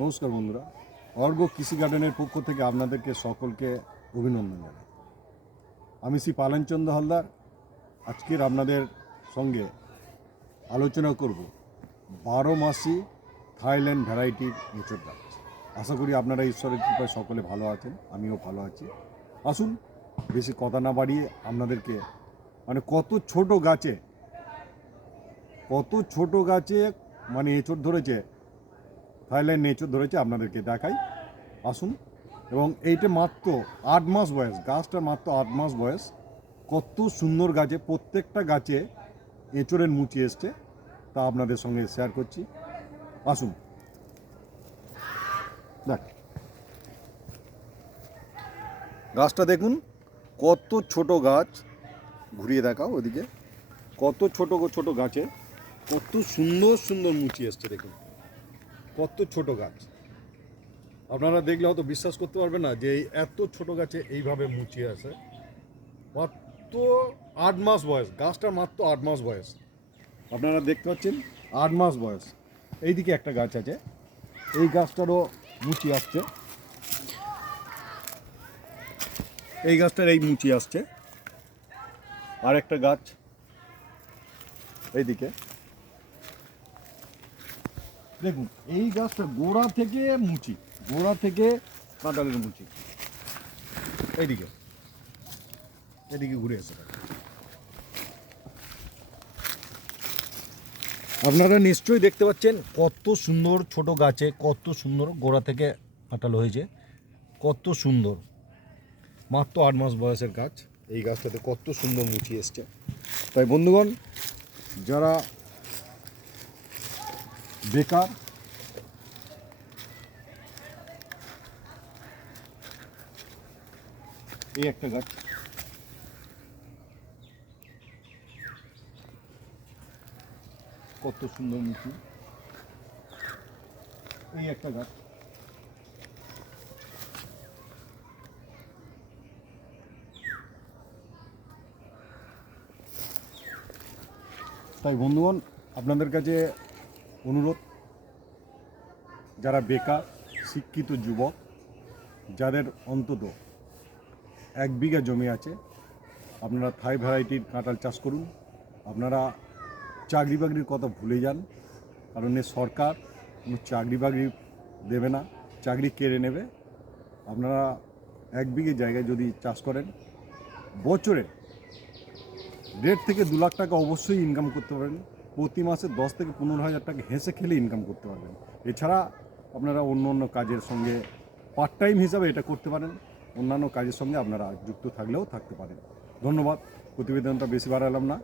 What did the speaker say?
নমস্কার বন্ধুরা, অর্ঘ কৃষি গার্ডেনের পক্ষ থেকে আপনাদেরকে সকলকে অভিনন্দন জানাই। আমি শ্রী পালনচন্দ্র হালদার। আজকের আপনাদের সঙ্গে আলোচনা করব 12 মাসি থাইল্যান্ড ভ্যারাইটির এঁচোড় গাছ। আশা করি আপনারা ঈশ্বরের কৃপায় সকলে ভালো আছেন, আমিও ভালো আছি। আসুন বেশি কথা না বাড়িয়ে আপনাদেরকে কত ছোট গাছে এঁচোড় ধরেছে, থাইল্যান্ড এঁচোড় ধরেছে আপনাদেরকে দেখাই। আসুন। এবং এইটা মাত্র 8 মাস বয়স, গাছটা মাত্র 8 মাস বয়স। কত সুন্দর গাছে, প্রত্যেকটা গাছে এঁচোড়ের মুচি এসছে, তা আপনাদের সঙ্গে শেয়ার করছি। আসুন দেখ, গাছটা দেখুন কত ছোট গাছ। ঘুরিয়ে দেখাও ওদিকে, কত ছোট ছোট গাছে কত সুন্দর সুন্দর মুচি এসছে। দেখুন কত ছোট গাছ, আপনারা দেখলে হয়তো বিশ্বাস করতে পারবেন না যে এই এত ছোট গাছে এইভাবে মুচিয়ে আসে। মাত্র 8 মাস বয়স, গাছটা মাত্র 8 মাস বয়স। আপনারা দেখতে পাচ্ছেন 8 মাস বয়স। এইদিকে একটা গাছ আছে, এই গাছটারও মুচি আসছে, এই গাছটার এই মুচি আসছে। আর একটা গাছ এইদিকে দেখুন, এই গাছটা গোড়া থেকে মুচি, গোড়া থেকে কাঁঠালের মুচি। এইদিকে এদিকে ঘুরে এসে আপনারা নিশ্চয়ই দেখতে পাচ্ছেন কত সুন্দর ছোট গাছে কত সুন্দর গোড়া থেকে কাঁঠাল হয়েছে, কত সুন্দর। মাত্র 8 মাস বয়সের গাছ, এই গাছটাতে কত সুন্দর মুচি এসছে। তাই বন্ধুগণ, যারা বেকার, এই একটা গাছ, কত সুন্দর মুচি, এই একটা গাছ। তাই বন্ধুগণ, আপনাদের কাছে অনুরোধ, যারা বেকার শিক্ষিত যুবক, যাদের অন্তত 1 বিঘা জমি আছে, আপনারা থাই ভ্যারাইটির কাঁঠাল চাষ করুন। আপনারা চাকরি বাকরির কথা ভুলে যান, কারণ এ সরকার কোনো চাকরি বাকরি দেবে না, চাকরি কেড়ে নেবে। আপনারা 1 বিঘে জায়গায় যদি চাষ করেন, বছরে 1.5 থেকে 2 লাখ টাকা অবশ্যই ইনকাম করতে পারবেন। প্রতি মাসে 10 থেকে 15,000 টাকা হেসে খেলে ইনকাম করতে পারবেন। এছাড়া আপনারা অন্য কাজের সঙ্গে পার্ট টাইম হিসাবে এটা করতে পারেন, অন্যান্য কাজের সঙ্গে আপনারা যুক্ত থাকলেও থাকতে পারেন। ধন্যবাদ। প্রতিবেদনটা বেশি বাড়ালাম না।